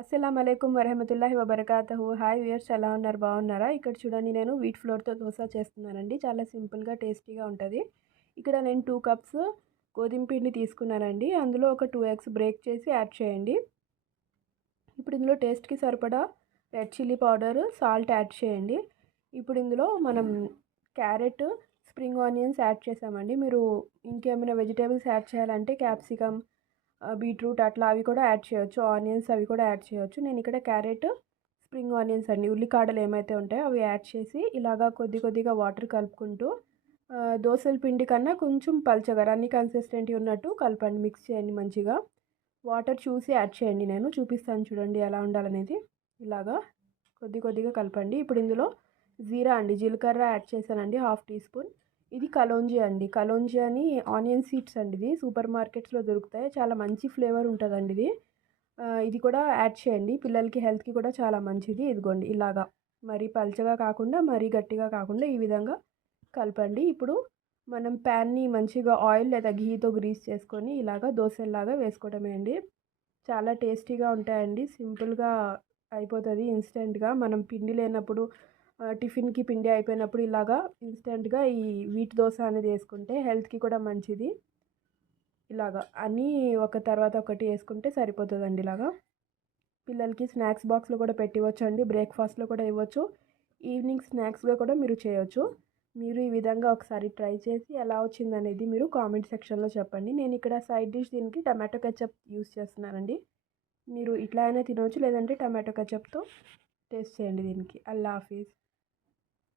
అస్సలాము అలైకుం వరహమతుల్లాహి వబరకాతుహు. Hi viewers, ఎలా ఉన్నారు? బాగున్నారా? ఇక్కడ చూడండి, నేను వీట్ ఫ్లోర్తో దోశ చేస్తున్నానండి. చాలా సింపుల్గా టేస్టీగా ఉంటుంది. ఇక్కడ నేను 2 కప్స్ గోధుమ పిండి తీసుకున్నానండి. అందులో ఒక 2 ఎగ్స్ బ్రేక్ చేసి యాడ్ చేయండి. ఇప్పుడు ఇందులో టేస్ట్కి సరిపడా red chilli powder, salt add చేయండి. ఇప్పుడు ఇందులో మనం క్యారెట్, స్ప్రింగ్ ఆనియన్స్ యాడ్ చేసామండి. మీరు ఇంకేమైనా వెజిటేబుల్స్ యాడ్ చేయాలంటే క్యాప్సికమ్, బీట్రూట్ అట్లా అవి కూడా యాడ్ చేయొచ్చు. ఆనియన్స్ అవి కూడా యాడ్ చేయొచ్చు. నేను ఇక్కడ క్యారెట్, స్ప్రింగ్ ఆనియన్స్ అండి, ఉల్లికాడలు ఏమైతే ఉంటాయో అవి యాడ్ చేసి ఇలాగా కొద్దిగా వాటర్ కలుపుకుంటూ దోసల పిండి కన్నా కొంచెం పల్చగా రన్నీ కన్సిస్టెంటీ ఉన్నట్టు కలపండి. మిక్స్ చేయండి మంచిగా. వాటర్ చూసి యాడ్ చేయండి. నేను చూపిస్తాను చూడండి ఎలా ఉండాలనేది. ఇలాగా కొద్దిగా కలపండి. ఇప్పుడు ఇందులో జీరా అండి, జీలకర్ర యాడ్ చేశానండి, 1/2 టీ స్పూన్. ఇది కలోంజీ అండి. కలోంజీ అని ఆనియన్ సీడ్స్ అండి. ఇది సూపర్ మార్కెట్స్లో దొరుకుతాయి. చాలా మంచి ఫ్లేవర్ ఉంటుందండి ఇది. ఇది కూడా యాడ్ చేయండి. పిల్లలకి హెల్త్కి కూడా చాలా మంచిది. ఇదిగోండి ఇలాగా మరీ పల్చగా కాకుండా మరీ గట్టిగా కాకుండా ఈ విధంగా కలపండి. ఇప్పుడు మనం ప్యాన్ని మంచిగా ఆయిల్ లేదా ఘీతో గ్రీస్ చేసుకొని ఇలాగా దోశల్లాగా వేసుకోవడమే అండి. చాలా టేస్టీగా ఉంటాయండి. సింపుల్గా అయిపోతుంది ఇన్స్టెంట్గా. మనం పిండి లేనప్పుడు, టిఫిన్కి పిండి అయిపోయినప్పుడు ఇలాగా ఇన్స్టెంట్గా ఈ వీట్ దోశ అనేది వేసుకుంటే హెల్త్కి కూడా మంచిది. ఇలాగా అన్నీ ఒక తర్వాత ఒకటి వేసుకుంటే సరిపోతుందండి. ఇలాగా పిల్లలకి స్నాక్స్ బాక్స్లో కూడా పెట్టివచ్చు అండి. బ్రేక్ఫాస్ట్లో కూడా ఇవ్వచ్చు. ఈవినింగ్ స్నాక్స్గా కూడా మీరు చేయొచ్చు. మీరు ఈ విధంగా ఒకసారి ట్రై చేసి ఎలా వచ్చిందనేది మీరు కామెంట్ సెక్షన్లో చెప్పండి. నేను ఇక్కడ సైడ్ డిష్ దీనికి టమాటో కెచప్ యూస్ చేస్తున్నానండి. మీరు ఇట్లా అయినా తినవచ్చు, లేదంటే టమాటో కెచప్తో టేస్ట్ చేయండి దీనికి. అల్లా హాఫీజ్.